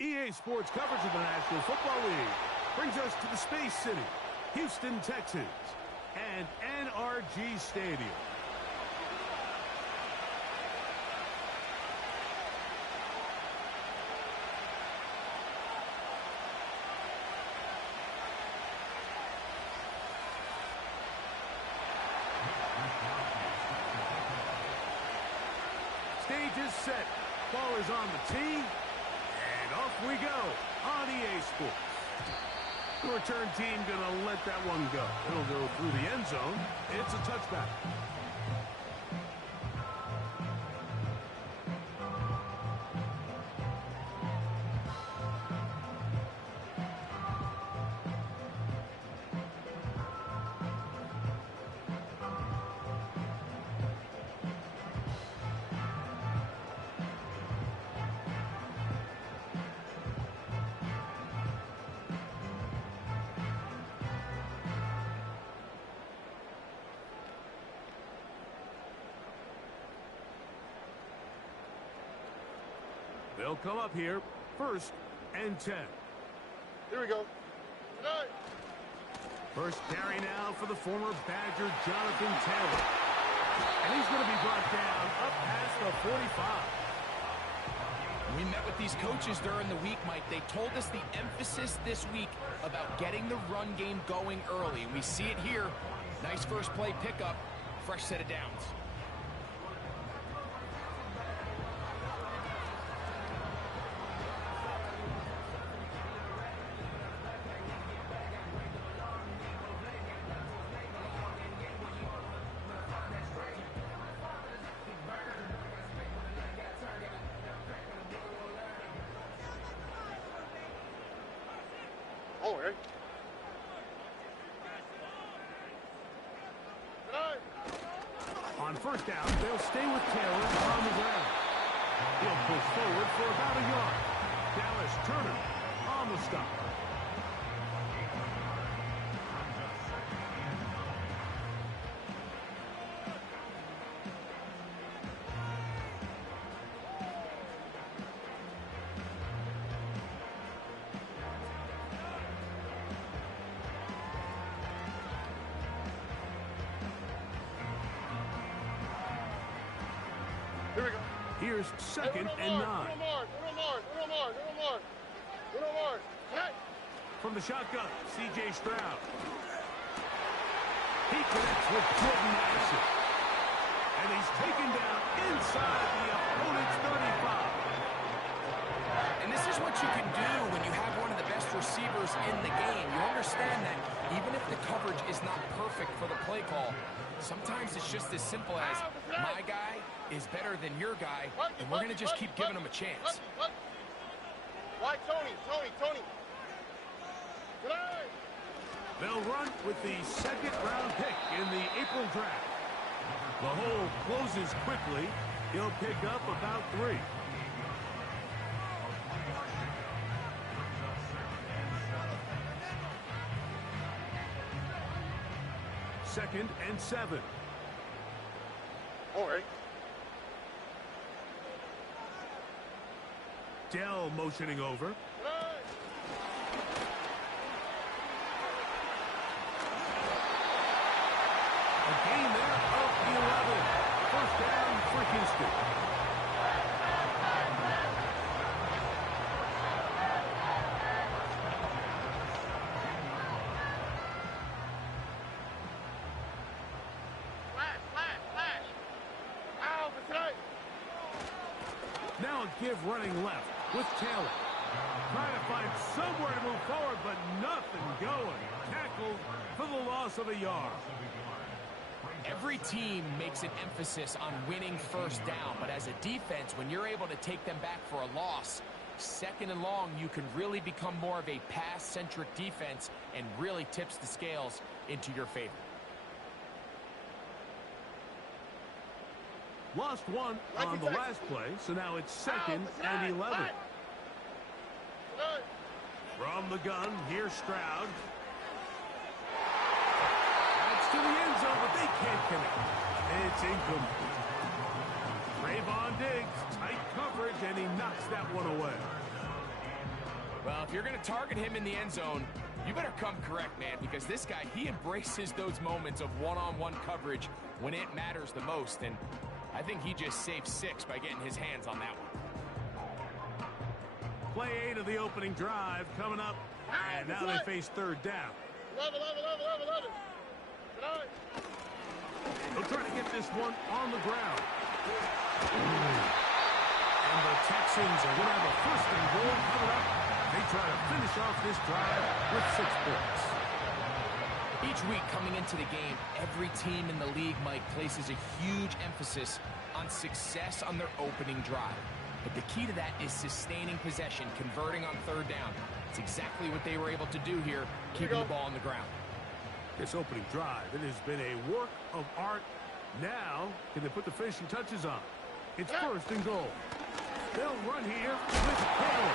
EA Sports coverage of the National Football League brings us to the Space City, Houston, Texas, and NRG Stadium. Stage is set. Ball is on the tee. And off we go on EA Sports. The return team going to let that one go. It'll go through the end zone. It's a touchback. They'll come up here, 1st and 10. Here we go. Tonight. First carry now for the former Badger, Jonathan Taylor. And he's going to be brought down up past the 45. We met with these coaches during the week, Mike. They told us the emphasis this week about getting the run game going early. We see it here. Nice first play pickup, fresh set of downs. On first down, they'll stay with Taylor on the ground. He'll push forward for about a yard. Dallas Turner on the stop. Here's 2nd and 9. From the shotgun, C.J. Stroud. He connects with Jordan Addison. And he's taken down inside the opponent's 35. And this is what you can do when you have one of the best receivers in the game. You understand that even if the coverage is not perfect for the play call, sometimes it's just as simple as my guy is better than your guy, and we're going to just keep giving him a chance. Why, Tony? They'll run with the 2nd-round pick in the April draft. The hole closes quickly. He'll pick up about 3. Second and 7. All right. Dell motioning over. A gain there of 11. First down for Houston. Flash. Ow, for tonight. Now a give running left with Taylor. Trying to find somewhere to move forward, but nothing going. Tackled for the loss of a yard. Every team makes an emphasis on winning first down, but as a defense, when you're able to take them back for a loss, 2nd and long, you can really become more of a pass-centric defense and really tips the scales into your favor. Lost one on the last play, so now it's 2nd and 11. From the gun, here's Stroud. That's to the end zone, but they can't connect. It's incomplete. Trayvon Diggs, tight coverage, and he knocks that one away. Well, if you're going to target him in the end zone, you better come correct, man, because this guy, he embraces those moments of one-on-one coverage when it matters the most, and I think he just saved 6 by getting his hands on that one. Play 8 of the opening drive coming up, and now they face third down. Love it. Tonight. They'll try to get this one on the ground. And the Texans are going to have a first and goal coming up. They try to finish off this drive with 6 points. Each week coming into the game, every team in the league, Mike, places a huge emphasis on success on their opening drive. But the key to that is sustaining possession, converting on third down. It's exactly what they were able to do here, keeping the ball on the ground. This opening drive, it has been a work of art. Now, can they put the finishing touches on? It's first and goal. They'll run here with Hill.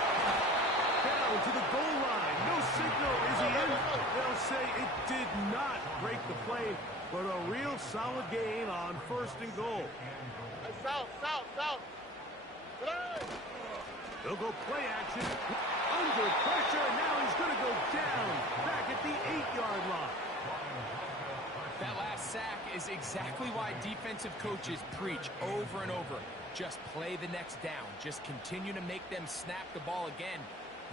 Down to the goal line. No signal. Is he in? They'll say it did not break the play, but a real solid gain on first and goal. South. Tonight. They'll go play action. Under pressure. Now he's going to go down. Back at the 8-yard line. That last sack is exactly why defensive coaches preach over and over. Just play the next down. Just continue to make them snap the ball again.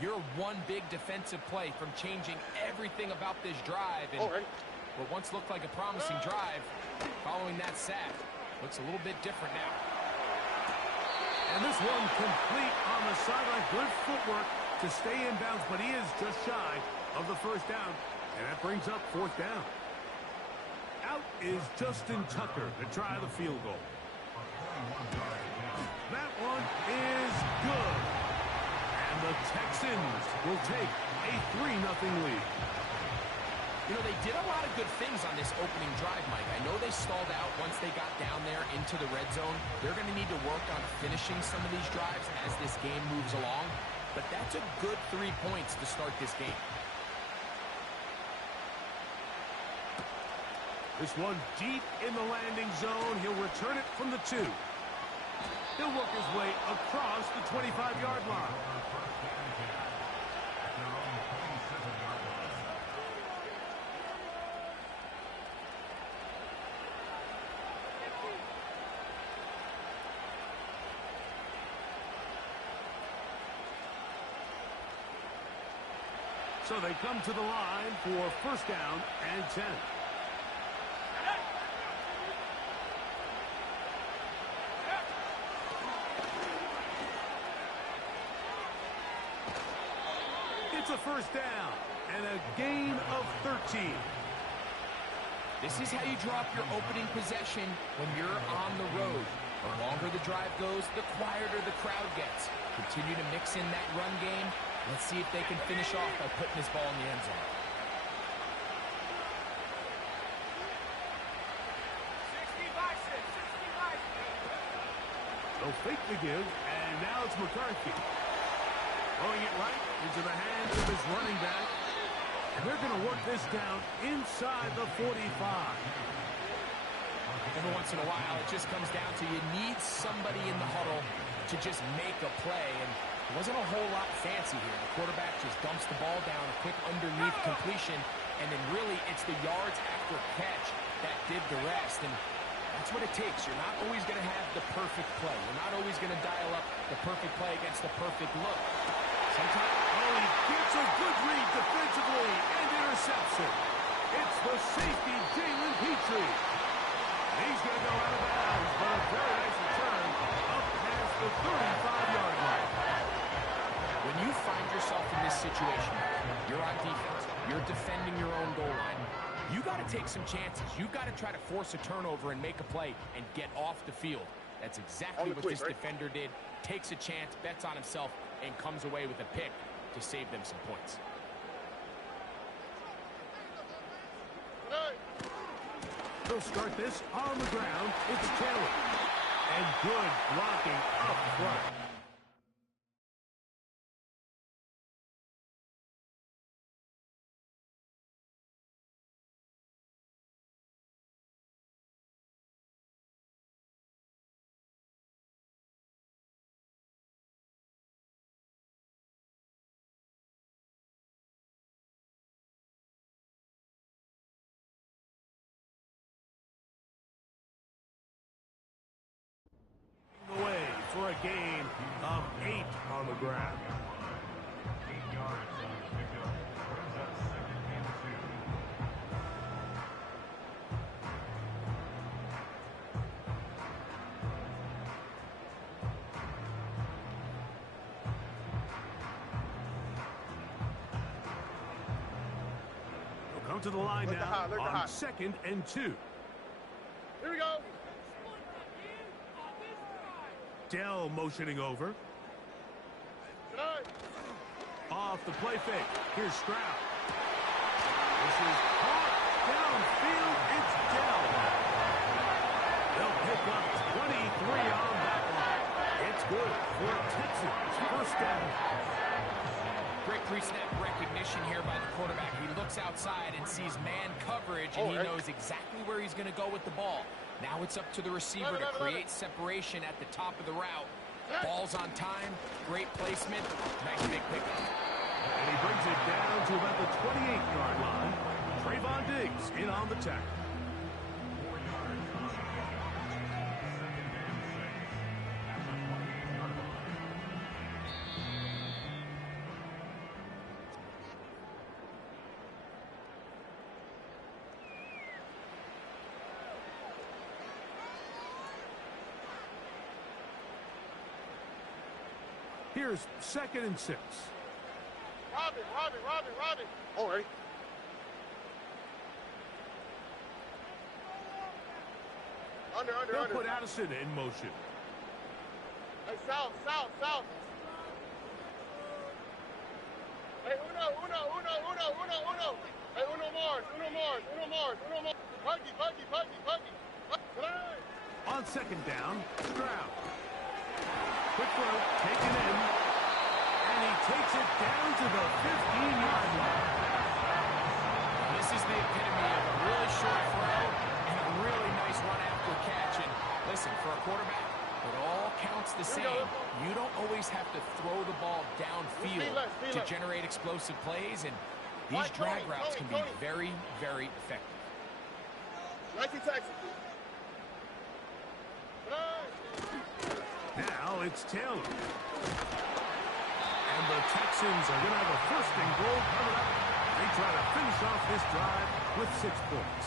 You're one big defensive play from changing everything about this drive. And what once looked like a promising drive, following that sack, looks a little bit different now. And this one complete on the sideline. Good footwork to stay in bounds, but he is just shy of the first down. And that brings up fourth down. Out is Justin Tucker to try the field goal. That one is good. And the Texans will take a 3-0 lead. You know, they did a lot of good things on this opening drive, Mike. I know they stalled out once they got down there into the red zone. They're going to need to work on finishing some of these drives as this game moves along. But that's a good 3 points to start this game. This one deep in the landing zone. He'll return it from the 2. He'll work his way across the 25-yard line. So they come to the line for first down and 10. It's a first down and a gain of 13. This is how you drop your opening possession when you're on the road. The longer the drive goes, the quieter the crowd gets. Continue to mix in that run game. Let's see if they can finish off by putting this ball in the end zone. They'll fake the give, and now it's McCarthy. Throwing it right into the hands of his running back. And they're going to work this down inside the 45. Every once in a while, it just comes down to you need somebody in the huddle to just make a play. And it wasn't a whole lot fancy here. The quarterback just dumps the ball down, a quick underneath completion, and then really it's the yards after catch that did the rest. And that's what it takes. You're not always going to have the perfect play. You're not always going to dial up the perfect play against the perfect look. Sometimes, he gets a good read defensively and interception. It's the safety, Jalen Petrie. He's going to go out of bounds, but a very nice return up past the 35-yard line. When you find yourself in this situation, you're on defense, you're defending your own goal line, you got to take some chances. You've got to try to force a turnover and make a play and get off the field. That's exactly what this defender did. Takes a chance, bets on himself, and comes away with a pick to save them some points. They'll start this on the ground. It's Taylor. And good blocking up front. down to the line Look now look on 2nd and 2. Here we go. Dell motioning over. Tonight. Off the play fake. Here's Stroud. This is caught downfield. It's Dell. They'll pick up 23 on that one. It's good for Texans. First down. Great pre-snap recognition here by the quarterback. He looks outside and sees man coverage, and he knows exactly where he's going to go with the ball. Now it's up to the receiver to create separation at the top of the route. Ball's on time, great placement, nice big pickup. And he brings it down to about the 28-yard line. Trayvon Diggs in on the tackle. Here's 2nd and 6. Robin. All right. Under. They'll put Addison in motion. Hey, south. Hey, uno. Hey, uno Mars. Puggy. Tonight. On 2nd down, Stroud. Quick throw, taken in, and he takes it down to the 15-yard line. This is the epitome of a really short throw and a really nice run after catch. And listen, for a quarterback, it all counts the same. You don't always have to throw the ball downfield to generate explosive plays, and these drag routes can be very, very effective. Nike Texas. Now it's Taylor. And the Texans are going to have a 1st and goal coming up. They try to finish off this drive with 6 points.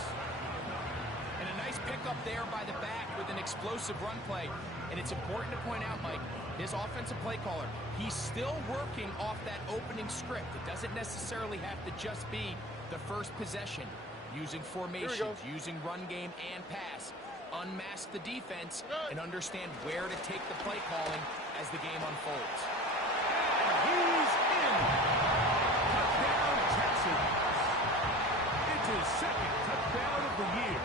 And a nice pickup there by the back with an explosive run play. And it's important to point out, Mike, his offensive play caller, he's still working off that opening script. It doesn't necessarily have to just be the first possession. Using formations, using run game and pass. Unmask the defense and understand where to take the play calling as the game unfolds. He's in. Touchdown, Texans. It's his 2nd touchdown of the year.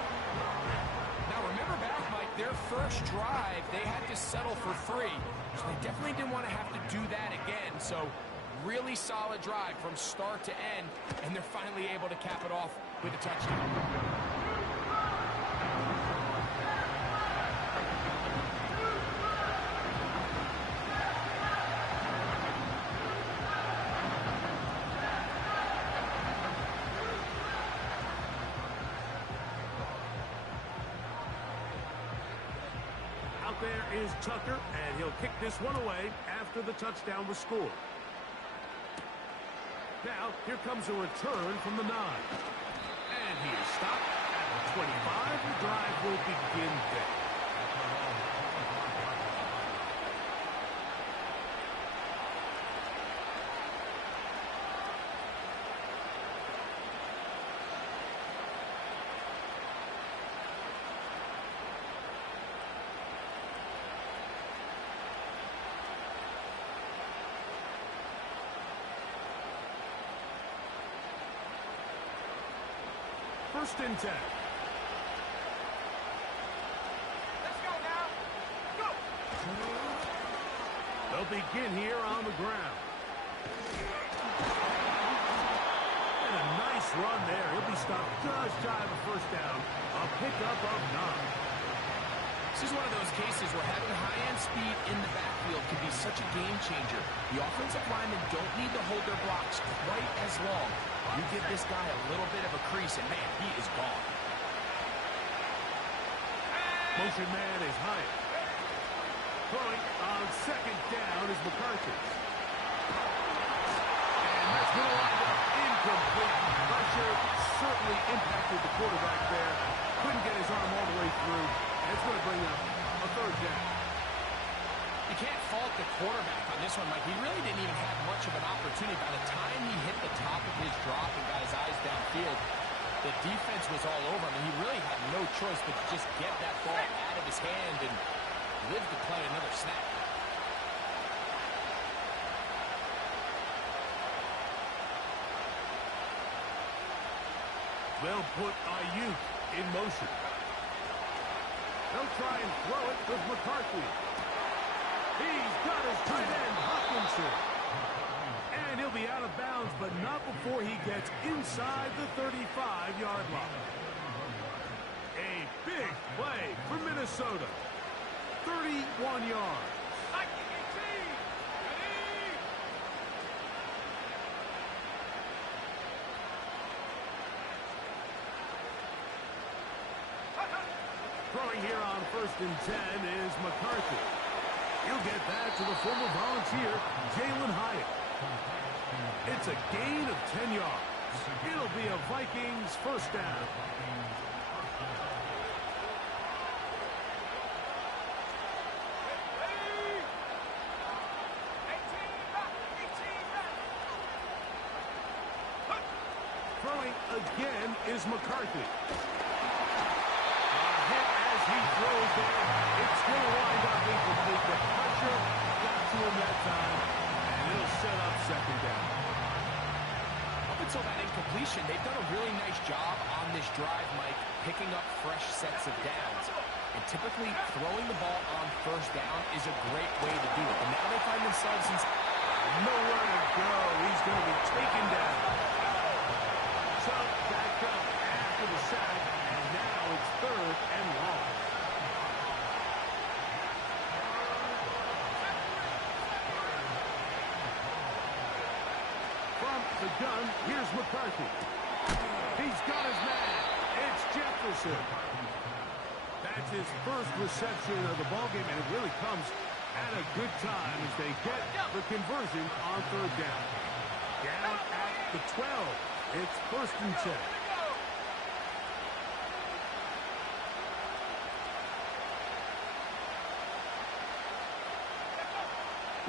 Now remember back, Mike, their first drive, they had to settle for 3. So they definitely didn't want to have to do that again. So really solid drive from start to end, and they're finally able to cap it off with a touchdown. There is Tucker, and he'll kick this one away after the touchdown was scored. Now, here comes a return from the 9. And he is stopped at the 25. The drive will begin there. First and 10. Let's go now. Go. They'll begin here on the ground. And a nice run there. He'll be stopped just shy of a 1st down. A pickup of 9. This is one of those cases where having high-end speed in the backfield can be such a game changer. The offensive linemen don't need to hold their blocks quite as long. You give this guy a little bit of a crease, and man, he is gone. Motion man is Hyatt. Throwing on 2nd down is McCarthy. And that's going to wind up incomplete. Pressure certainly impacted the quarterback there. Couldn't get his arm all the way through. And it's going to bring up a 3rd down. You can't fault the quarterback on this one, Mike. He really didn't even have much of an opportunity. By the time he hit the top of his drop and got his eyes downfield, The defense was all over him, and he really had no choice but to just get that ball out of his hand and live to play another snap. They'll put Ayuk in motion. They'll try and throw it with McCarthy. He's got his tight end, Hopkinson. And he'll be out of bounds, but not before he gets inside the 35-yard line. A big play for Minnesota. 31 yards. Throwing here on 1st and 10 is McCarthy. He'll get that to the former Volunteer, Jalen Hyatt. It's a gain of 10 yards. It'll be a Vikings first down. Throwing again is McCarthy. He throws there. It's going to wind up incomplete. The pressure got to him that time, and it'll set up second down. Up until that incompletion, they've done a really nice job on this drive, Mike, picking up fresh sets of downs. And typically, throwing the ball on 1st down is a great way to do it. But now they find themselves in nowhere to go. He's going to be taken down. So, back up after the sack, and now it's 3rd and long. The gun, here's McCarthy. He's got his man. It's Jefferson. That's his first reception of the ballgame, and it really comes at a good time as they get the conversion on 3rd down. Down at the 12. It's 1st and 10.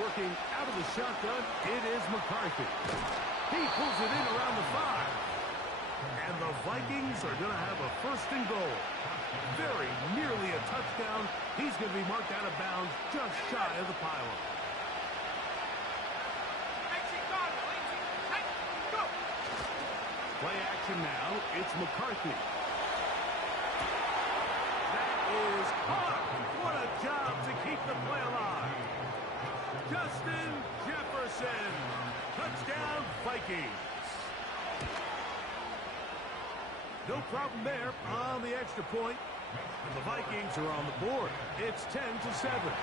Working out of the shotgun, it is McCarthy. He pulls it in around the 5. And the Vikings are going to have a 1st and goal. Very nearly a touchdown. He's going to be marked out of bounds just shy of the pylon. Play action now. It's McCarthy. That is caught. What a job to keep the play alive. Justin Jefferson. Touchdown, Vikings. No problem there on the extra point. And the Vikings are on the board. It's 10-7.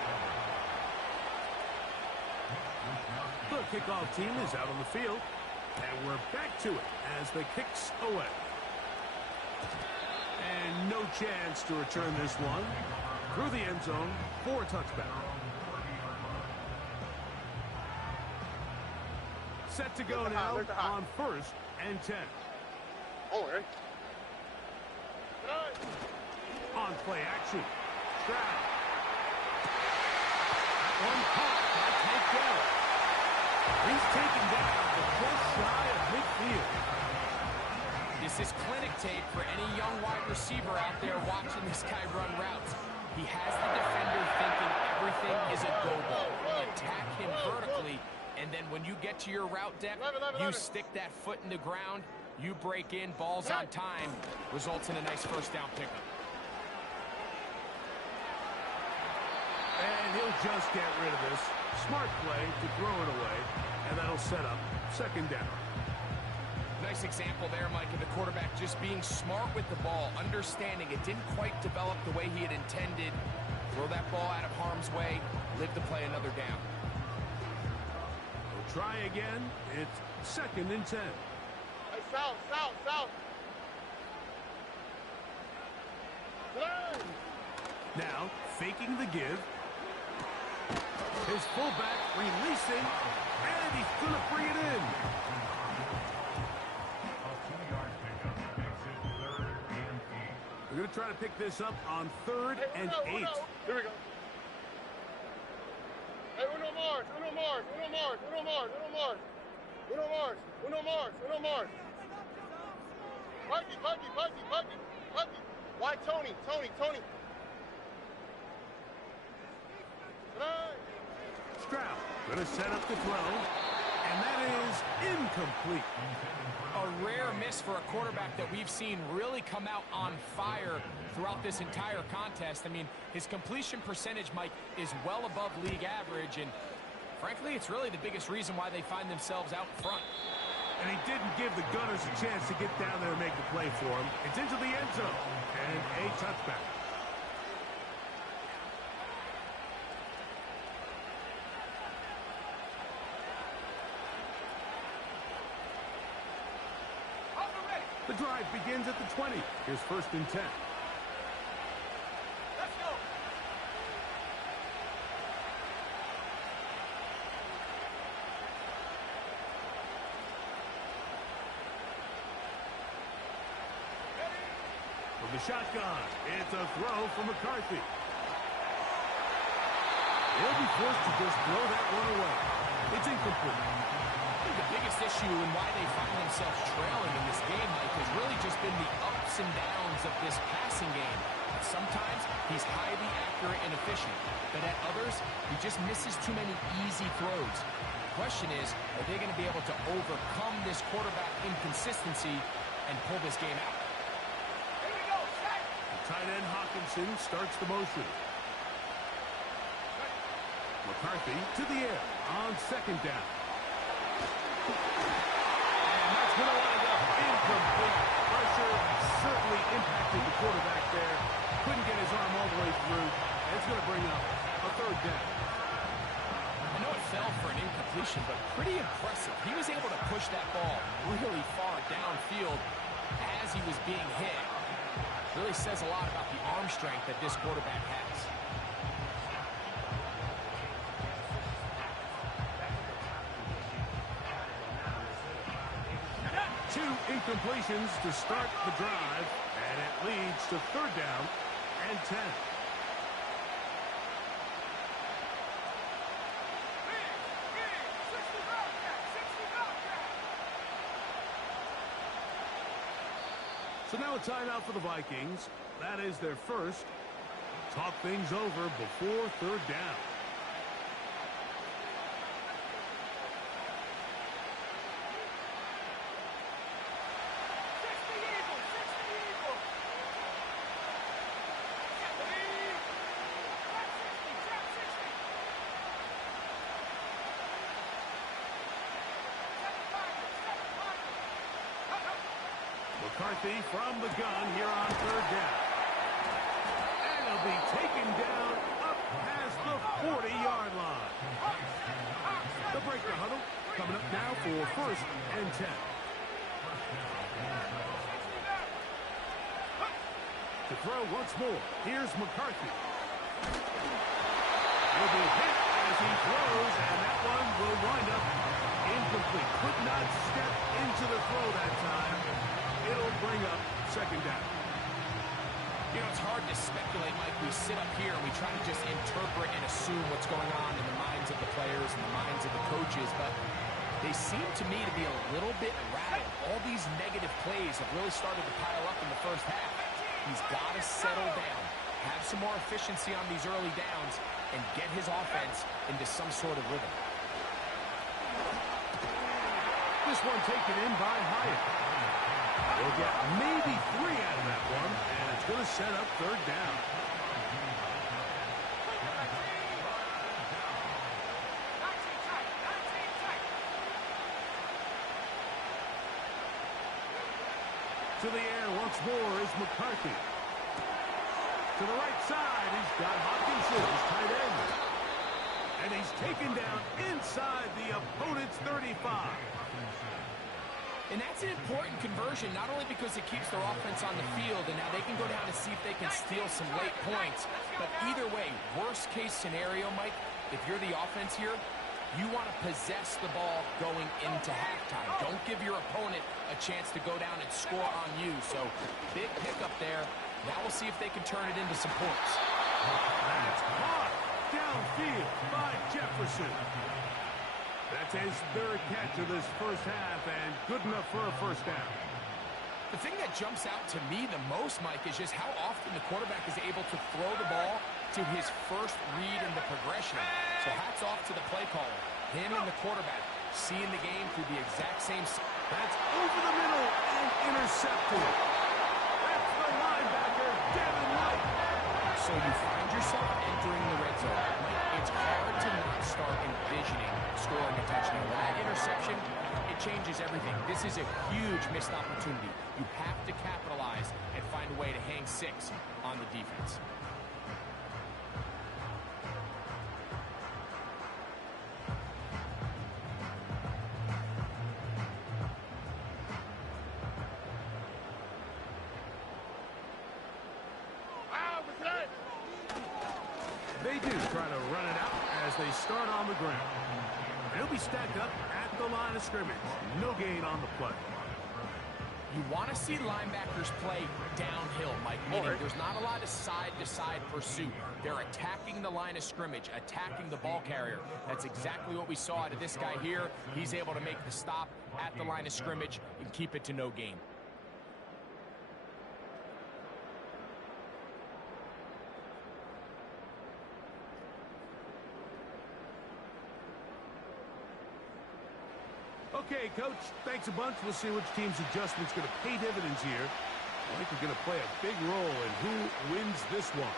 The kickoff team is out on the field. And we're back to it as the kicks away. And no chance to return this one. Through the end zone for a touchback. Set to go now on 1st and 10. Oh, Eric. On play action. Stroud. That one caught by Tank Dell. He's taken down but just shy of midfield. This is clinic tape for any young wide receiver out there watching this guy run routes. He has the defender thinking everything is a go ball. Attack him vertically. And then when you get to your route depth, you stick that foot in the ground, you break in, balls on time, results in a nice 1st down pickup. And he'll just get rid of this. Smart play to throw it away, and that'll set up 2nd down. Nice example there, Mike, of the quarterback just being smart with the ball, understanding it didn't quite develop the way he had intended. Throw that ball out of harm's way, live to play another down. Try again. It's 2nd and 10. Hey, south. Now, faking the give. His fullback releasing, and he's going to bring it in. We're going to try to pick this up on 3rd and 8. Here we go. Hey, uno Mars. Buggy, buggy, buggy, buggy, buggy. Why Tony? Tony, Tony. Stroud going to set up the throw, and that is incomplete. A rare miss for a quarterback that we've seen really come out on fire throughout this entire contest. I mean, his completion percentage, Mike, is well above league average, and frankly, it's really the biggest reason why they find themselves out front. And he didn't give the Gunners a chance to get down there and make the play for him. It's into the end zone, and a touchback. The drive begins at the 20. Here's 1st and 10. Let's go. From the shotgun, it's a throw from McCarthy. He'll be forced to just throw that one away. It's incomplete. The biggest issue and why they find themselves trailing in this game, Mike, has really just been the ups and downs of this passing game. Sometimes he's highly accurate and efficient, but at others, he just misses too many easy throws. The question is, are they going to be able to overcome this quarterback inconsistency and pull this game out? Here we go. Set. Tight end Hawkinson starts the motion. McCarthy to the air on 2nd down. And that's going to wind up incomplete. Pressure certainly impacted the quarterback there. Couldn't get his arm all the way through. And it's going to bring up a 3rd down. I know it fell for an incompletion, but pretty impressive. He was able to push that ball really far downfield as he was being hit. Really says a lot about the arm strength that this quarterback has. 2 incompletions to start the drive, and it leads to 3rd down and 10. So now a timeout for the Vikings. That is their first. Talk things over before 3rd down. McCarthy from the gun here on 3rd down. And he'll be taken down up past the 40-yard line. The break the huddle coming up now for 1st and 10. To throw once more, here's McCarthy. He'll be hit as he throws, and that one will wind up incomplete. Could not step into the throw that time. It'll bring up 2nd down. You know, it's hard to speculate, Mike. We sit up here and we try to just interpret and assume what's going on in the minds of the players and the minds of the coaches, but they seem to me to be a little bit rattled. All these negative plays have really started to pile up in the first half. He's got to settle down, have some more efficiency on these early downs, and get his offense into some sort of rhythm. This one taken in by Hyatt. They'll get maybe 3 out of that one, and it's going to set up 3rd down. To the air once more is McCarthy. To the right side, he's got Hawkinson, his tight end. And he's taken down inside the opponent's 35. And that's an important conversion, not only because it keeps their offense on the field, and now they can go down and see if they can steal some late points. But either way, worst case scenario, Mike, if you're the offense here, you want to possess the ball going into halftime. Don't give your opponent a chance to go down and score on you. So big pickup there. Now we'll see if they can turn it into some points. That's caught downfield by Jefferson. That's his 3rd catch of this first half, and good enough for a 1st down. The thing that jumps out to me the most, Mike, is just how often the quarterback is able to throw the ball to his first read in the progression. So hats off to the play caller. Him and the quarterback seeing the game through the exact same... That's over the middle and intercepted. That's the linebacker, Devin White. So you find yourself entering the red zone. It's hard to not start envisioning scoring a touchdown. With that interception, it changes everything. This is a huge missed opportunity. You have to capitalize and find a way to hang 6 on the defense. They do try to run it out as they start on the ground. They'll be stacked up at the line of scrimmage. No gain on the play. You want to see linebackers play downhill, Mike, meaning there's not a lot of side-to-side pursuit. They're attacking the line of scrimmage, attacking the ball carrier. That's exactly what we saw out of this guy here. He's able to make the stop at the line of scrimmage and keep it to no gain. Okay, Coach, thanks a bunch. We'll see which team's adjustment's going to pay dividends here. I think we're going to play a big role in who wins this one.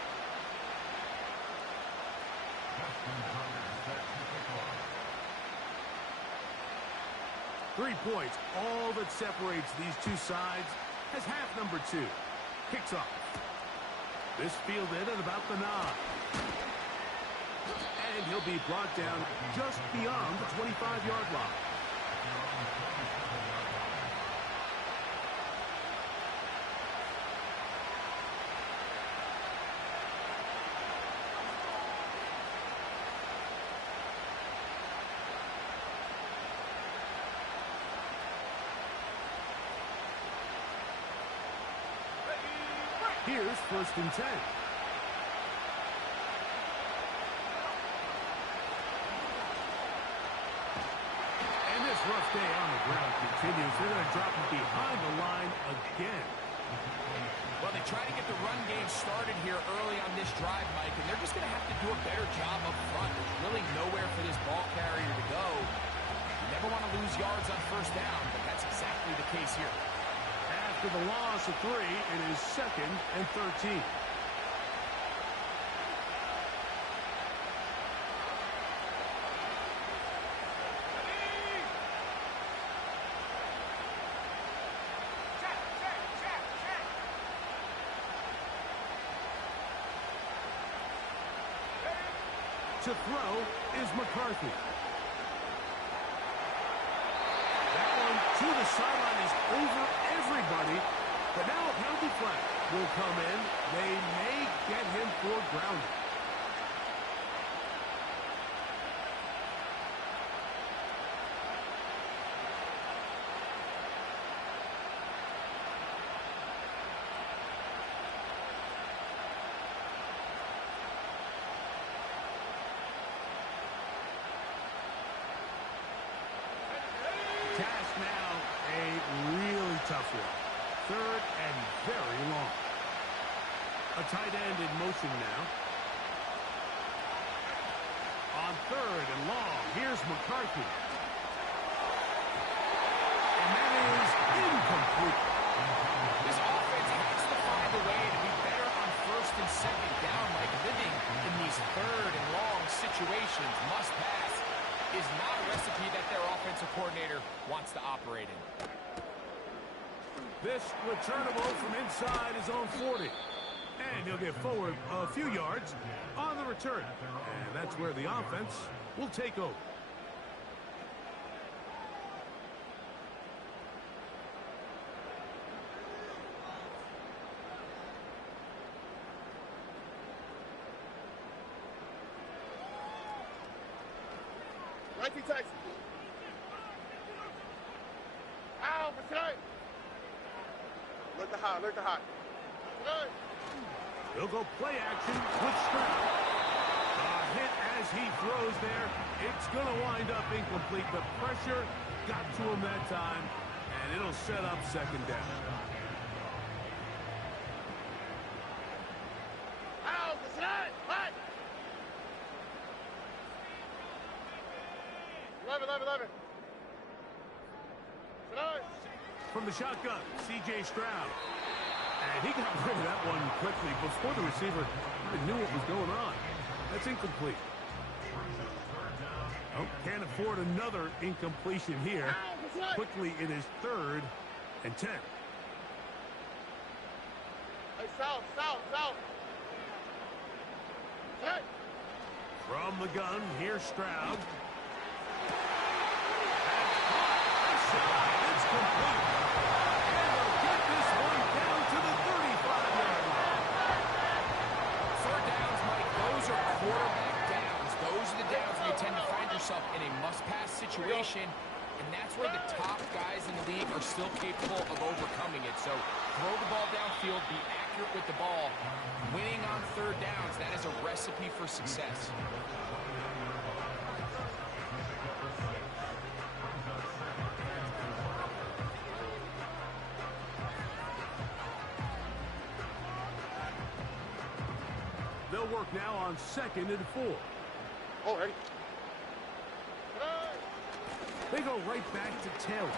Three points, all that separates these two sides, as half number 2. Kicks off. This fielded at about the 9. And he'll be brought down just beyond the 25-yard line. Here's 1st and 10. And this rough day on the ground continues. They're going to drop it behind the line again. Well, they try to get the run game started here early on this drive, Mike, and they're just going to have to do a better job up front. There's really nowhere for this ball carrier to go. You never want to lose yards on 1st down, but that's exactly the case here. After the loss of 3, it is 2nd and 13. To throw is McCarthy. That one to the sideline is over everybody, but now a penalty flag will come in. They may get him for grounding. Task now a really tough one. 3rd and very long. A tight end in motion now. On 3rd and long, here's McCarthy. And that is incomplete. This offense has to find a way to be better on 1st and 2nd down, like living in these 3rd and long situations. Must pass is not a recipe that their offensive coordinator wants to operate in. This returnable from inside his own 40. And he'll get forward a few yards on the return. And that's where the offense will take over. Texans. Ow, for tonight. Look the hot, look the hot. Tonight. He'll go play action with Stroud. A hit as he throws there. It's going to wind up incomplete. The pressure got to him that time, and it'll set up 2nd down. 11. From the shotgun, C.J. Stroud. And he got rid of that one quickly before the receiver even knew what was going on. That's incomplete. Oh, can't afford another incompletion here. Quickly, it is 3rd and 10. Hey, south. Hey. From the gun, here's Stroud. It's complete. And they'll get this one down to the 35-yard line. Third downs, Mike, those are quarterback downs. Those are the downs where you tend to find yourself in a must-pass situation, and that's where the top guys in the league are still capable of overcoming it. So throw the ball downfield, be accurate with the ball. Winning on third downs, that is a recipe for success. They'll work now on 2nd and 4. Already. They go right back to Taylor.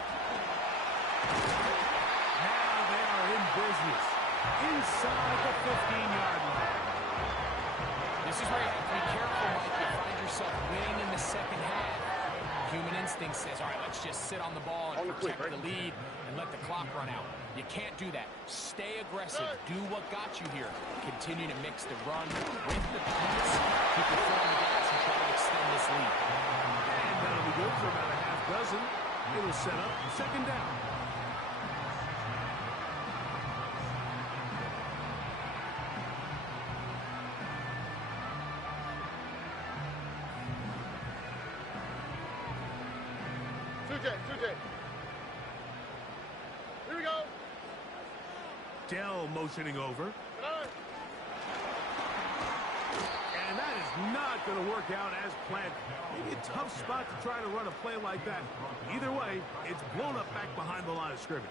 Now they are in business inside the 15-yard line. This is where you have to be careful, Mike. You find yourself winning in the second half. Human instinct says, all right, let's just sit on the ball and protect the lead and let the clock run out. You can't do that. Stay aggressive. Do what got you here. Continue to mix the run with the pass. Keep your foot on the gas and try to extend this lead. And that'll be good for about a half dozen. It'll set up 2nd down. Two-J. Here we go. Dell motioning over. And that is not going to work out as planned. Maybe a tough spot to try to run a play like that. Either way, it's blown up back behind the line of scrimmage.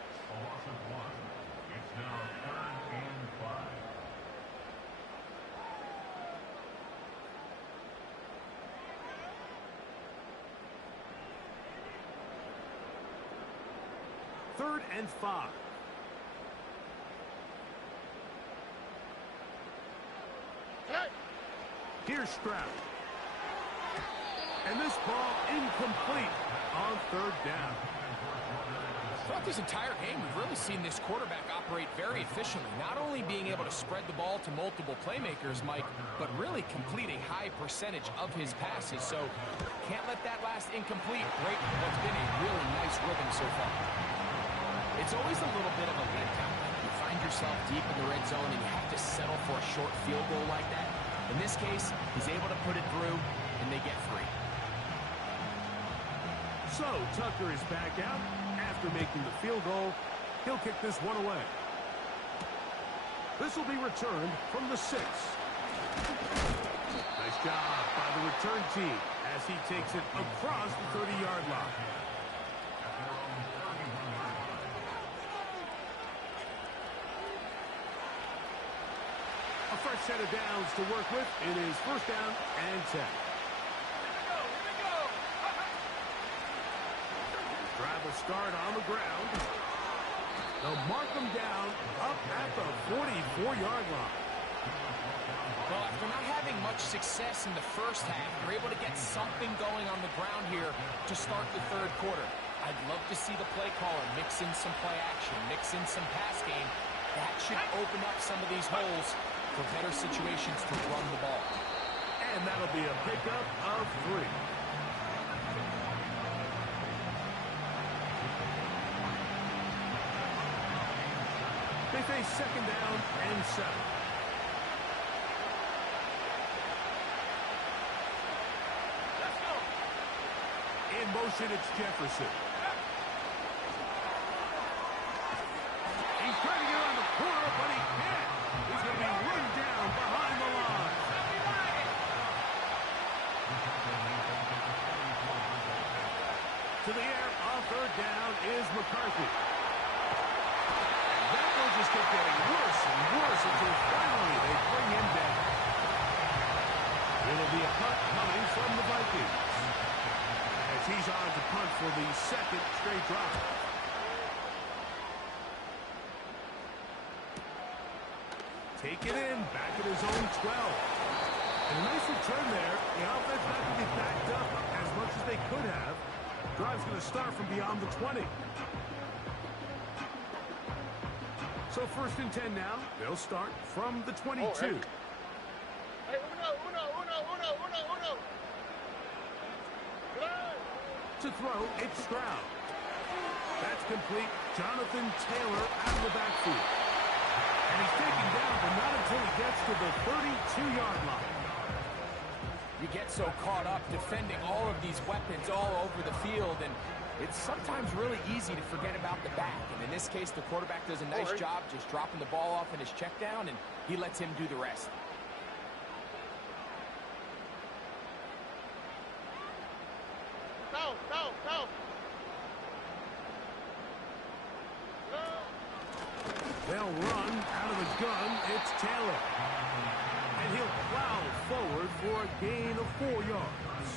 Third and 5. Here's Stroud. And this ball incomplete on 3rd down. Throughout this entire game, we've really seen this quarterback operate very efficiently. Not only being able to spread the ball to multiple playmakers, Mike, but really complete a high percentage of his passes. So can't let that last incomplete break what's been a really nice rhythm so far. It's always a little bit of a letdown. You find yourself deep in the red zone and you have to settle for a short field goal like that. In this case, he's able to put it through, and they get 3. So Tucker is back out after making the field goal. He'll kick this one away. This will be returned from the 6. Nice job by the return team as he takes it across the 30-yard line. A fresh set of downs to work with. It is 1st down and 10. Drive will start on the ground. They'll mark them down up at the 44-yard line. Well, after not having much success in the first half, they're able to get something going on the ground here to start the 3rd quarter. I'd love to see the play caller mix in some play action, mix in some pass game. That should open up some of these holes for better situations to run the ball. And that'll be a pickup of 3. They face 2nd down and 7. Let's go. In motion, it's Jefferson. He's trying to get on the corner, but he can't. He's going to be run down behind the line. To the air on 3rd down is McCarthy. That one just kept getting worse and worse until finally they bring him down. It'll be a punt coming from the Vikings. As he's on take it in, back at his own 12. And a nice return there. The offense not going to be backed up as much as they could have. Drive's going to start from beyond the 20. So 1st and 10 now. They'll start from the 22. Oh, hey. Hey, uno. To throw, it's Stroud. That's complete. Jonathan Taylor out of the backfield. And he's taken down, but not until he gets to the 32-yard line. You get so caught up defending all of these weapons all over the field, and it's sometimes really easy to forget about the back. And in this case, the quarterback does a nice job just dropping the ball off in his check down, and he lets him do the rest. Down. They'll run out of the gun. It's Taylor. And he'll plow forward for a gain of 4 yards.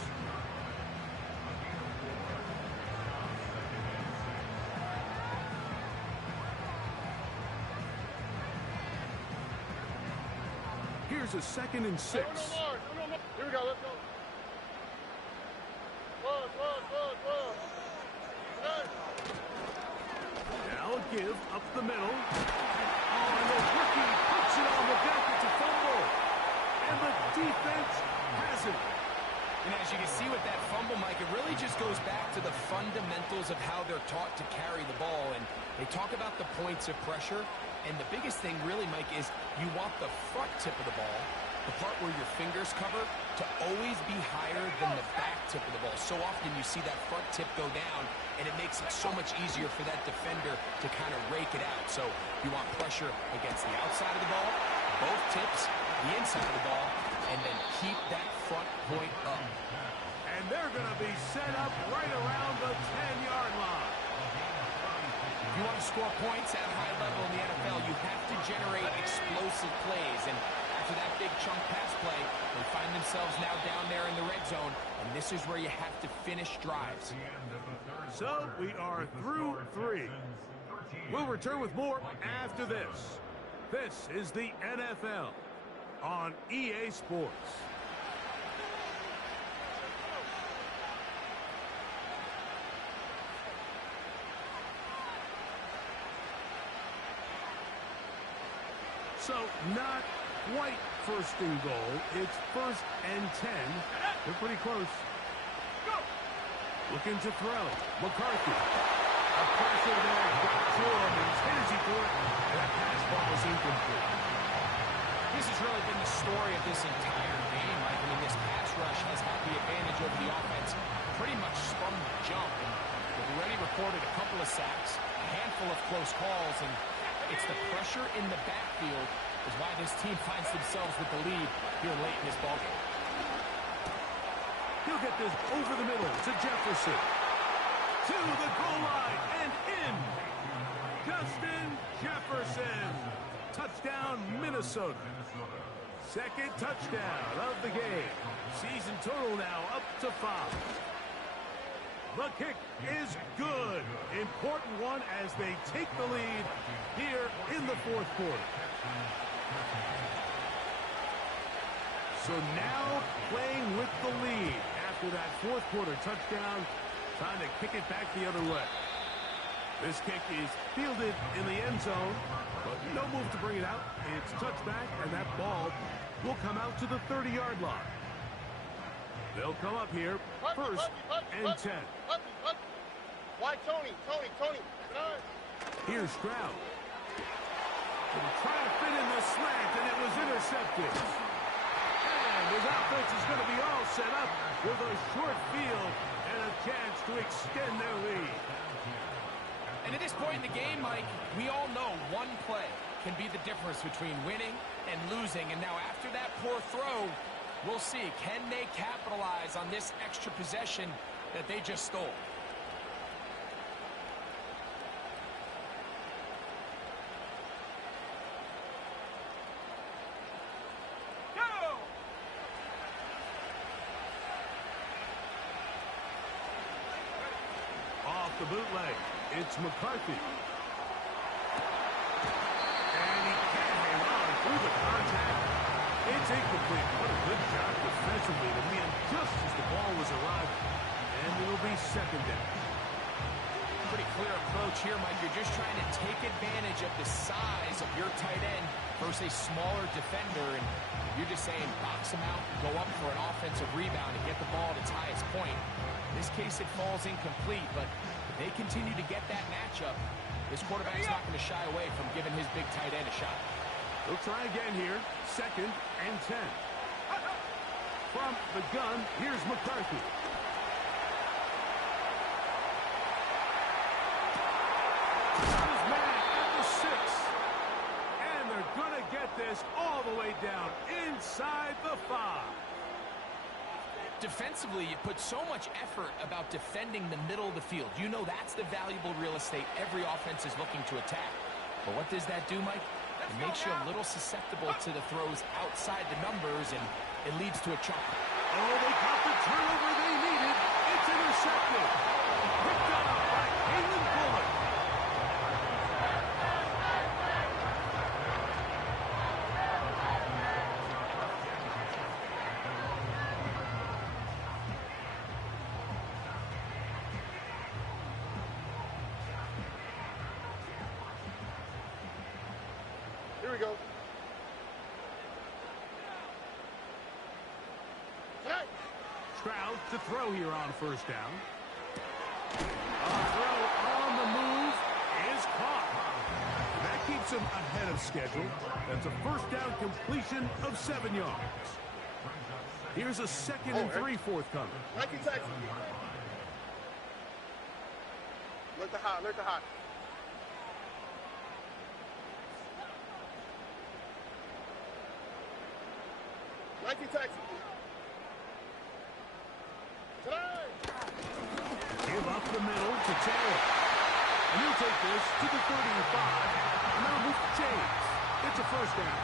Here's a 2nd and 6. Hey, uno more. Here we go, let's go. Good. Now a give up the middle. Oh, and the rookie puts it on the deck. It's a fumble. And the defense has it. And as you can see with that fumble, Mike, it really just goes back to the fundamentals of how they're taught to carry the ball. And they talk about the points of pressure. And the biggest thing really, Mike, is you want the front tip of the ball, the part where your fingers cover, to always be higher than the back tip of the ball. So often you see that front tip go down, and it makes it so much easier for that defender to kind of rake it out. So you want pressure against the outside of the ball, both tips, the inside of the ball, and then keep that front point up. And they're going to be set up right around the 10-yard line. If you want to score points at a high level in the NFL, you have to generate explosive plays. And after that big chunk pass play, they find themselves now down there in the red zone, and this is where you have to finish drives. So we are through 3. We'll return with more after this. This is the NFL on EA Sports. So not quite 1st and goal. It's 1st and 10. They're pretty close. Looking to throw. McCarthy. A pressure there. Got to him. He's hit for it. That pass ball is incomplete. This has really been the story of this entire game, Mike. I mean, this pass rush has had the advantage over the offense pretty much from the jump. And they've already recorded a couple of sacks, a handful of close calls, and it's the pressure in the backfield is why this team finds themselves with the lead here late in this ballgame. He'll get this over the middle to Jefferson. To the goal line and in. Justin Jefferson. Touchdown, Minnesota. 2nd touchdown of the game. Season total now up to 5. The kick is good. Important one as they take the lead here in the 4th quarter. So now playing with the lead after that 4th quarter touchdown, trying to kick it back the other way. This kick is fielded in the end zone, but no move to bring it out. It's touchback, and that ball will come out to the 30-yard line. They'll come up here 1st and 10. Why Tony? Here's Stroud. Trying to fit in the slant, and it was intercepted. And his offense is going to be all set up with a short field and a chance to extend their lead. And at this point in the game, Mike, we all know one play can be the difference between winning and losing. And now after that poor throw, we'll see, can they capitalize on this extra possession that they just stole? Off the bootleg, it's McCarthy. And he can't hang on through the second down. Pretty clear approach here, Mike. You're just trying to take advantage of the size of your tight end versus a smaller defender, and you're just saying box him out, go up for an offensive rebound and get the ball at its highest point. In this case, it falls incomplete, but if they continue to get that matchup, this quarterback's not going to shy away from giving his big tight end a shot. We'll try again here. 2nd and 10. From the gun, here's McCarthy. His man at the 6. And they're going to get this all the way down inside the 5. Defensively, you put so much effort about defending the middle of the field. You know that's the valuable real estate every offense is looking to attack. But what does that do, Mike? It makes you a little susceptible to the throws outside the numbers, and it leads to a chop. Oh, they got the turnover they needed. It's intercepted. Picked up by Kalen Bullock. Here we go. Stroud to throw here on 1st down. A throw on the move is caught. That keeps him ahead of schedule. That's a 1st down completion of 7 yards. Here's a 2nd and 3 forthcoming. Nike Texans. Look the hot, look the hot. Nike Texans. Give up the middle to Taylor. And he'll take this to the 35. And now move to James. It's a 1st down.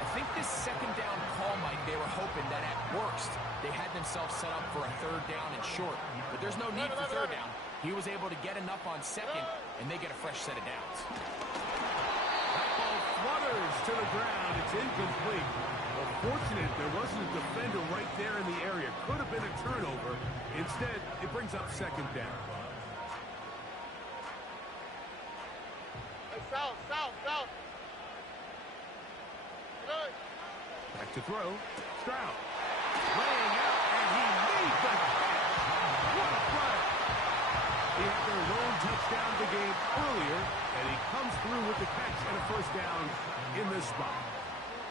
I think this 2nd down call, Mike, they were hoping that at worst they had themselves set up for a 3rd down and short. But there's no need for 3rd down. He was able to get enough on 2nd, and they get a fresh set of downs. That ball flutters to the ground. It's incomplete. Well, fortunate there wasn't a defender right there in the area. Could have been a turnover. Instead, it brings up 2nd down. Hey, south. Back to throw. Stroud. Laying out, and he made the catch. What a play. He had their lone touchdown of the game earlier, and he comes through with the catch and a 1st down in this spot.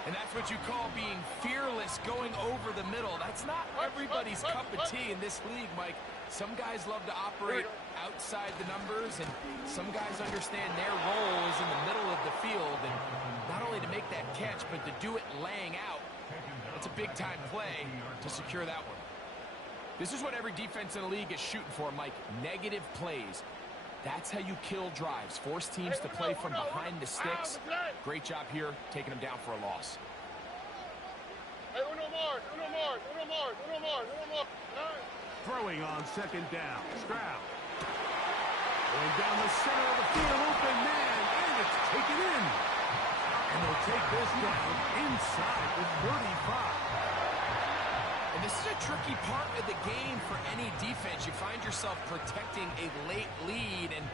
And that's what you call being fearless, going over the middle. That's not everybody's cup of tea in this league, Mike. Some guys love to operate outside the numbers, and some guys understand their role is in the middle of the field, and not only to make that catch, but to do it laying out. It's a big-time play to secure that one. This is what every defense in the league is shooting for, Mike. Negative plays. That's how you kill drives. Force teams to play from behind the sticks. Great job here, taking them down for a loss. Hey, uno more. Throwing on 2nd down. Stroud. Going down the center of the field. Open man. And it's taken in. And they'll take this down inside the 35. And this is a tricky part of the game for any defense. You find yourself protecting a late lead, and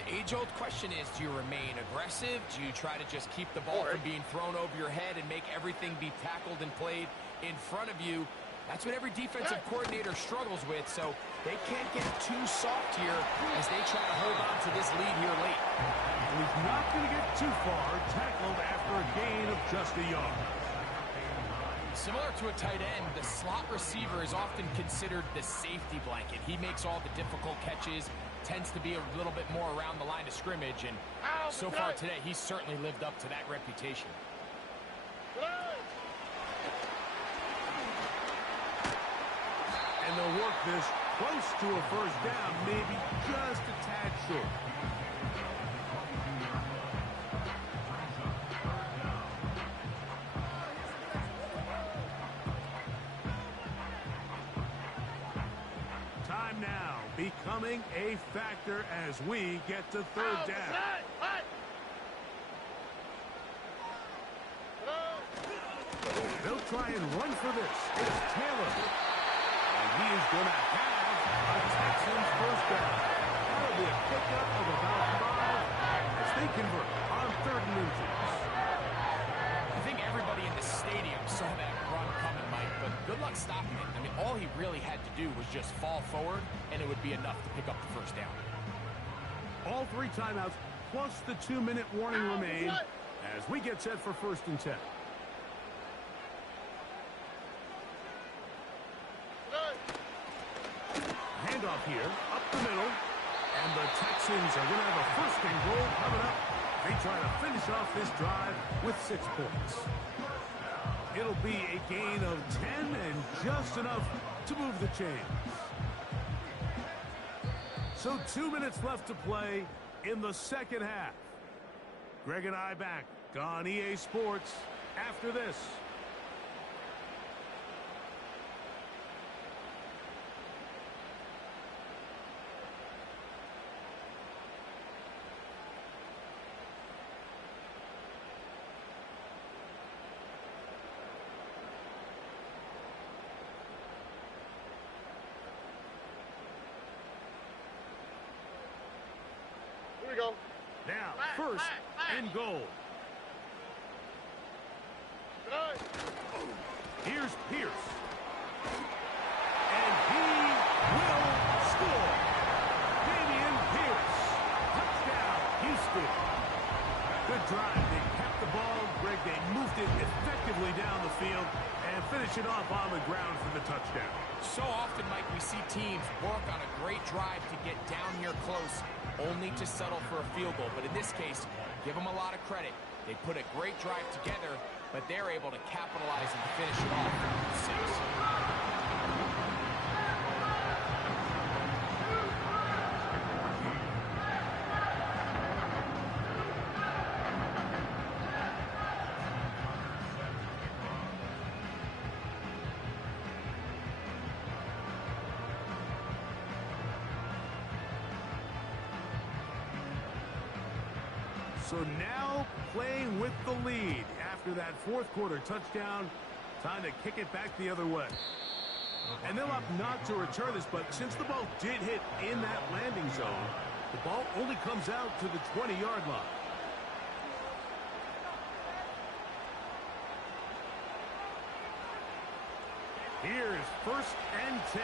the age-old question is, do you remain aggressive? Do you try to just keep the ball from being thrown over your head and make everything be tackled and played in front of you? That's what every defensive coordinator struggles with, so they can't get too soft here as they try to hold on to this lead here late. And he's not going to get too far, tackled after a gain of just a yard. Similar to a tight end, the slot receiver is often considered the safety blanket. He makes all the difficult catches, tends to be a little bit more around the line of scrimmage, and so far today, he's certainly lived up to that reputation. And they'll work this close to a 1st down, maybe just a tad short. Time now becoming a factor as we get to 3rd down. They'll try and run for this. It's Taylor. And he is going to have a Texans first down. That'll be a pickup of about 5 as they convert on 3rd and inches. I think everybody in the stadium saw that run coming, Mike, but good luck stopping it. I mean, all he really had to do was just fall forward, and it would be enough to pick up the first down. All 3 timeouts plus the 2-minute warning remain as we get set for 1st and 10. Handoff here, up the middle, and the Texans are going to have a 1st and goal coming up. They try to finish off this drive with 6 points. It'll be a gain of 10 and just enough to move the chains. So 2 minutes left to play in the 2nd half. Greg and I back on EA Sports after this. Here we go. Now, 1st and goal. Good. Here's Pierce. And he will score. Damian Pierce. Touchdown, Houston. Good drive. They kept the ball. Greg, they moved it effectively down the field and finish it off on the ground for the touchdown. So often, Mike, we see teams work on a great drive to get down here close, only to settle for a field goal. But in this case, give them a lot of credit. They put a great drive together, but they're able to capitalize and finish it off with 6. So now playing with the lead after that 4th quarter touchdown. Time to kick it back the other way. And they'll opt not to return this, but since the ball did hit in that landing zone, the ball only comes out to the 20-yard line. Here's 1st and 10.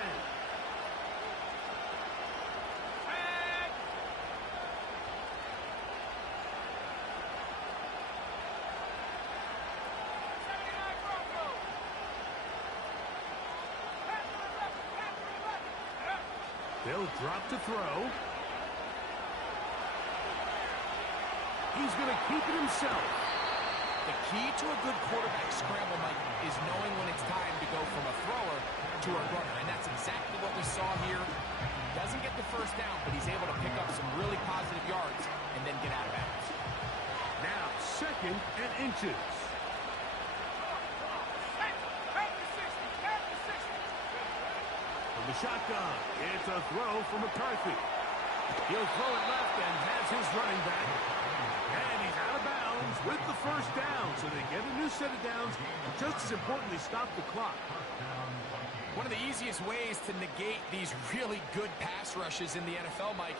They'll drop to throw. He's going to keep it himself. The key to a good quarterback scramble, Mike, is knowing when it's time to go from a thrower to a runner. And that's exactly what we saw here. Doesn't get the first down, but he's able to pick up some really positive yards and then get out of bounds. Now 2nd and inches. From the shotgun, it's a throw for McCarthy. He'll throw it left and has his running back. And he's out of bounds with the 1st down. So they get a new set of downs. Just as importantly, stop the clock. One of the easiest ways to negate these really good pass rushes in the NFL, Mike,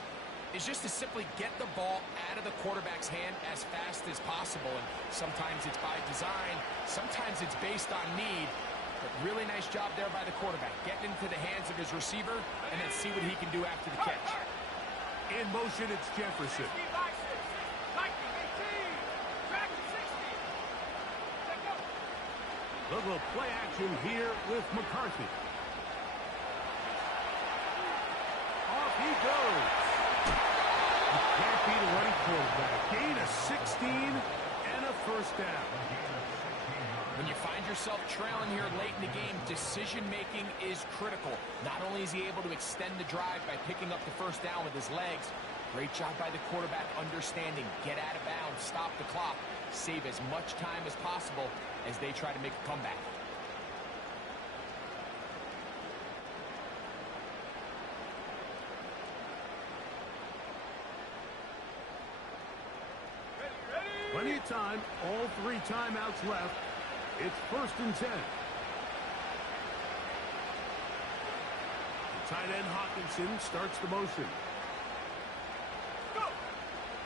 is just to simply get the ball out of the quarterback's hand as fast as possible. And sometimes it's by design, sometimes it's based on need. But really nice job there by the quarterback, getting into the hands of his receiver and then see what he can do after the catch. In motion, it's Jefferson. Little play action here with McCarthy. Off he goes. You can't beat a running quarterback. Gain of 16 and a 1st down. When you find yourself trailing here late in the game, decision-making is critical. Not only is he able to extend the drive by picking up the 1st down with his legs, great job by the quarterback understanding, get out of bounds, stop the clock, save as much time as possible as they try to make a comeback. Plenty of time, all 3 timeouts left. It's 1st and 10. The Tight end Hawkinson starts the motion. Go!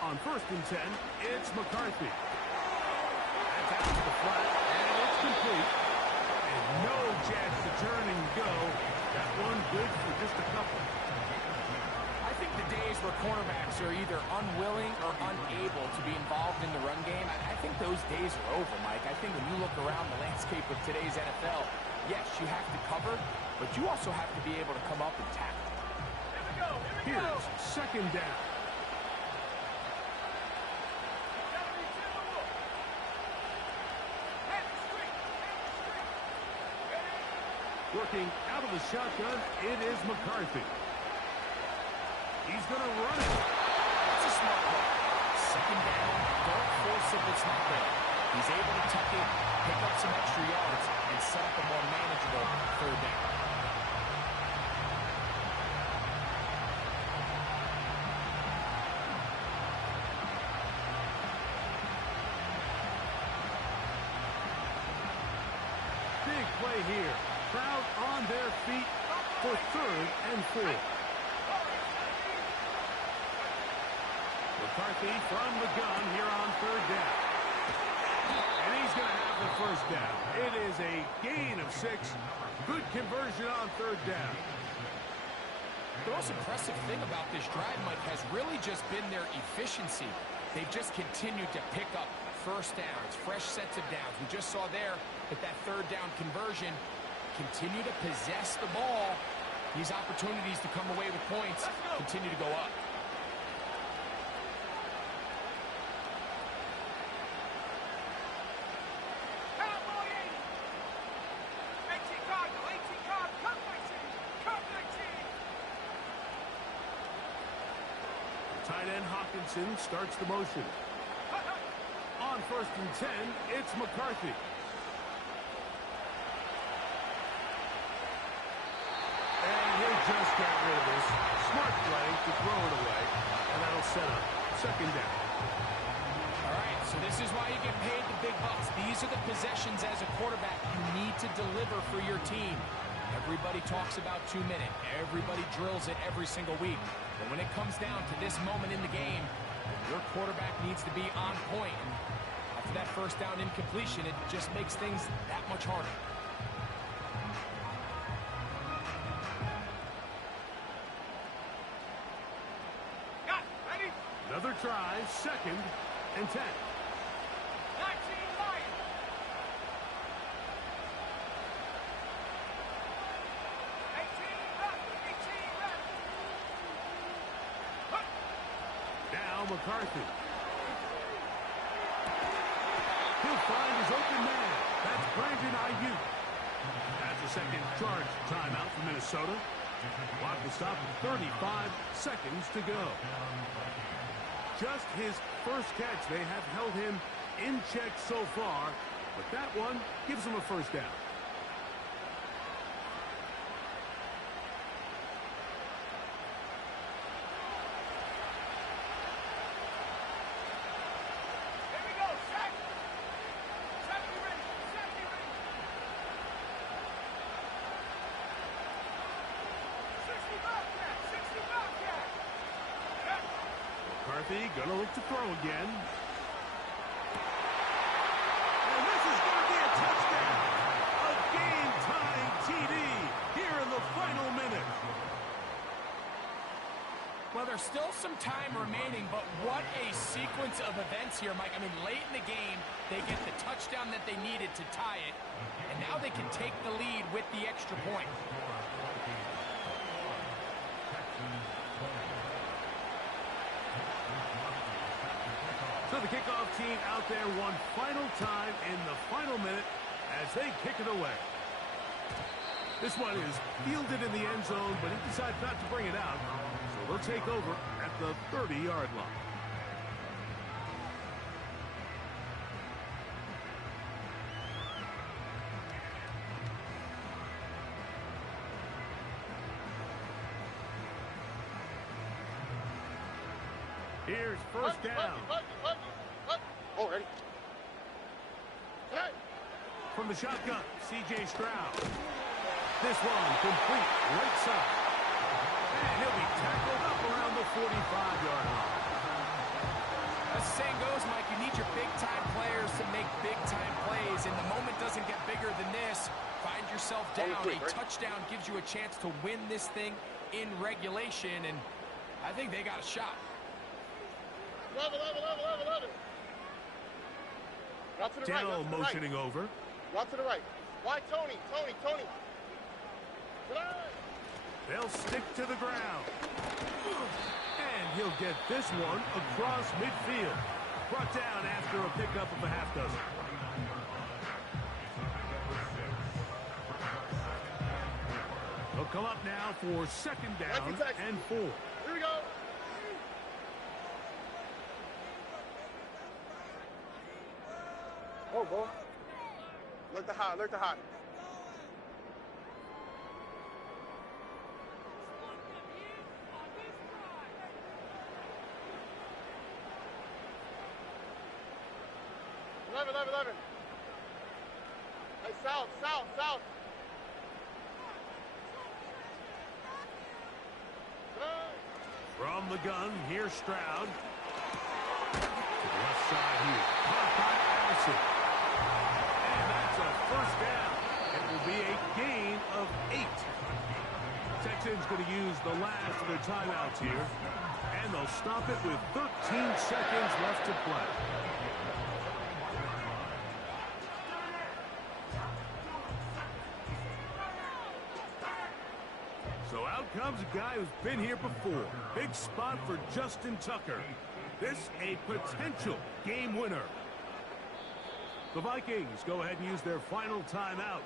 On 1st and 10, it's McCarthy. That's out to the flat, and it's complete. And no chance to turn and go. That one good for just a couple. I think the days where cornerbacks are either unwilling or unable to be involved in the run game, I think those days are over, Mike. I think when you look around the landscape of today's NFL, yes, you have to cover, but you also have to be able to come up and tackle. Here we go! Here we go! Here's 2nd down. Working out of the shotgun, it is McCarthy. He's going to run it. That's a smart play. 2nd down, don't force it if it's not there. He's able to tuck it, pick up some extra yards, and set up a more manageable 3rd down. Big play here. Crowd on their feet for 3rd and 4. McCarthy from the gun here on 3rd down. And he's going to have the 1st down. It is a gain of 6. Good conversion on 3rd down. The most impressive thing about this drive, Mike, has really just been their efficiency. They've just continued to pick up 1st downs, fresh sets of downs. We just saw there that 3rd down conversion. Continue to possess the ball. These opportunities to come away with points continue to go up. Tight end Hawkinson starts the motion. On 1st and 10, it's McCarthy. And he'll just get rid of this. Smart play to throw it away. And that'll set up 2nd down. All right, so this is why you get paid the big bucks. These are the possessions as a quarterback you need to deliver for your team. Everybody talks about 2-minute. Everybody drills it every single week. But when it comes down to this moment in the game, your quarterback needs to be on point. And after that 1st down incompletion, it just makes things that much harder. Got it. Ready? Another try, 2nd and 10. 19 Lions. 18 left. 18 left. Now McCarthy. He'll find his open man. That's Brandon Ayuk. That's a 2nd charge timeout for Minnesota. Clock will stop at 35 seconds to go. Just his 1st catch. They have held him in check so far, but that one gives him a 1st down. Here we go. Set. Set me ready. Set me ready. 60 Bobcat. 60 Bobcat. Set. McCarthy gonna look to throw again. And this is gonna be a touchdown. A game-tying TD here in the final minute. Well, there's still some time remaining, but what a sequence of events here, Mike. I mean, late in the game, they get the touchdown that they needed to tie it, and now they can take the lead with the extra point. So the kickoff team out there one final time in the final minute as they kick it away. This one is fielded in the end zone, but he decides not to bring it out. So they'll take over at the 30-yard line. Here's 1st down. Oh, ready? Hey. From the shotgun, C.J. Stroud. This one complete right side. And he'll be tackled up around the 45-yard line. As the saying goes, Mike, you need your big-time players to make big-time plays, and the moment doesn't get bigger than this. Find yourself down. A touchdown gives you a chance to win this thing in regulation, and I think they got a shot. 11. Route to the Dell right. motioning over. Route to the right. Why, Tony? To the right. They'll stick to the ground. And he'll get this one across midfield. Brought down after a pickup of a half dozen. They'll come up now for second down and 4. Here we go. Oh, boy. Alert the hot. 11. Hey, south. From the gun, here's Stroud. To the left side here. Caught by Allison. And that's a first down. It will be a gain of 8. Texans going to use the last of their timeouts here. And they'll stop it with 13 seconds left to play. So out comes a guy who's been here before. Big spot for Justin Tucker. This a potential game winner. The Vikings go ahead and use their final timeout.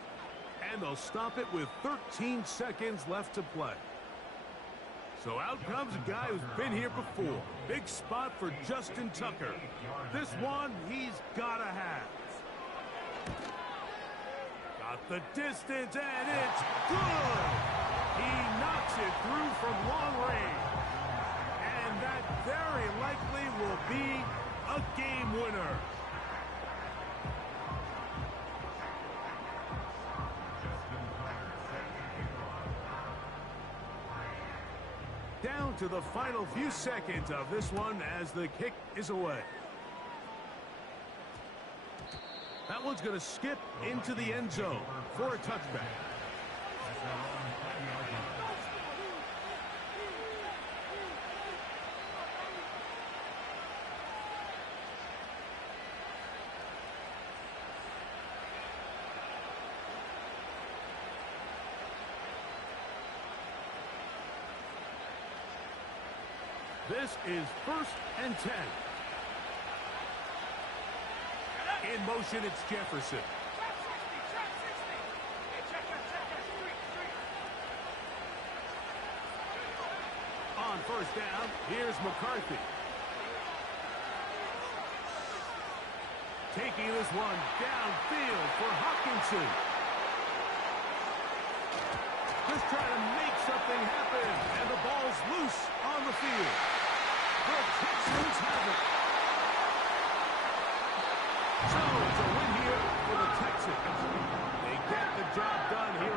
And they'll stop it with 13 seconds left to play. So out comes a guy who's been here before. Big spot for Justin Tucker. This one he's got to have. Got the distance, and it's good. He knocks it through from long range. And that very likely will be a game winner. Down to the final few seconds of this one as the kick is away. That one's going to skip into the end zone for a touchback. This is 1st and 10. In motion, it's Jefferson. On first down, here's McCarthy. Taking this one downfield for Hawkinson. Just trying to make something happen, and the ball's loose on the field. The Texans have it. So it's a win here for the Texans. They get the job done here